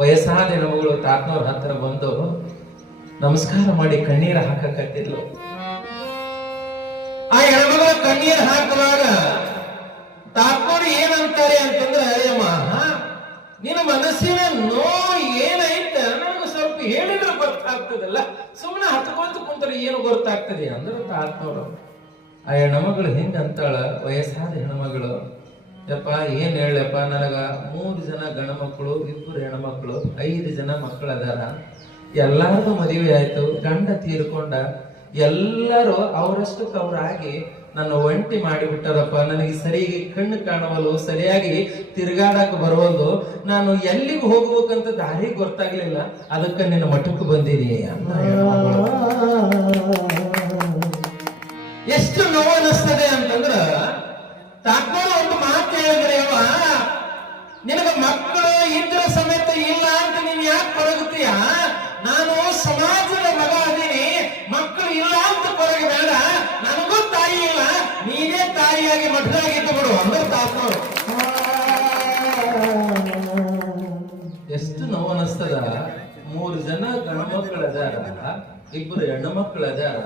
ವಯಸ್ಸಾದ ಹೆಣ್ಮಗಳು ತಾತನವ್ರ ಹತ್ರ ಬಂದು ನಮಸ್ಕಾರ ಮಾಡಿ ಕಣ್ಣೀರ ಹಾಕಕತ್ತಿದ್ಲು. ಆ ಹೆಣ್ಮಗಳ ಕಣ್ಣೀರ್ ಹಾಕುವಾಗ ತಾತನವ್ರು ಏನಂತಾರೆ ಅಂತಂದ್ರೆ, ಅಯ್ಯಮ್ಮ ನಿನ್ನ ಮನಸ್ಸಿನ ನೋವು ಏನೈತ ನನಗೆ ಸ್ವಲ್ಪ ಹೇಳಿದ್ರೆ ಗೊತ್ತಾಗ್ತದಲ್ಲ, ಸುಮ್ಮನೆ ಹತ್ಕೊಂತ ಕುಂತ್ರೆ ಏನು ಗೊತ್ತಾಗ್ತದೆ ಅಂದ್ರೆ ತಾತನವ್ರು. ಆ ಹೆಣ್ಮಗಳು ಹಿಂಗಂತಾಳ, ವಯಸ್ಸಾದ ಹೆಣ್ಮಗಳು, ಯಪ್ಪ ಏನ್ ಹೇಳಪ್ಪ, ನನಗ 3 ಜನ ಗಂಡ ಮಕ್ಕಳು, 2 ಹೆಣ್ಮಕ್ಳು, 5 ಜನ ಮಕ್ಕಳದಾರ. ಎಲ್ಲಾರ್ದು ಮದುವೆ ಆಯ್ತು, ಗಂಡ ತೀರ್ಕೊಂಡ, ಎಲ್ಲರೂ ಅವರಷ್ಟಕ್ಕೆ ಅವ್ರಾಗಿ ನನ್ನ ಒಂಟಿ ಮಾಡಿಬಿಟ್ಟಾರಪ್ಪ. ನನಗೆ ಸರಿಯಾಗಿ ಕಣ್ಣು ಕಾಣವಲ್ಲು, ಸರಿಯಾಗಿ ತಿರುಗಾಡಕ್ ಬರೋದು, ನಾನು ಎಲ್ಲಿಗೆ ಹೋಗ್ಬೇಕಂತ ದಾರಿ ಗೊತ್ತಾಗ್ಲಿಲ್ಲ, ಅದಕ್ಕೆ ನಿನ್ನ ಮಠಕ್ಕೆ ಬಂದೀನಿ ಅಂತ. ಎಷ್ಟು ನೋವು ಅನಿಸ್ತದೆ ಅಂತಂದ್ರ, ತಾತ್ನೋರು ಒಂದು ಮಾತು ಹೇಳಿದ್ರೆ, ಅವ ನಿನಗ ಮಕ್ಕಳು ಇದ್ರ ಸಮೇತ ಇಲ್ಲ ಅಂತ ನೀನ್ ಯಾಕೆ ಕೊರಗುತ್ತೀಯ? ನಾನು ಸಮಾಜದ ಮಗ ಅದೀನಿ, ಮಕ್ಕಳು ಇಲ್ಲ ಅಂತ ಕೊರಗಬೇಡ, ನನಗೂ ತಾಯಿ ಇಲ್ಲ, ನೀನೇ ತಾಯಿಯಾಗಿ ಮಠದಾಗಿದ್ದು ಬಿಡು ಅಂದ್ರೆ ತಾತ್ನೋರು. ಎಷ್ಟು ನೋವು ಅನಿಸ್ತದ. 3 ಜನ ಗಂಡು ಮಕ್ಕಳು ಅದಾರ, 2 ಹೆಣ್ಣು ಮಕ್ಕಳು ಅದಾರ.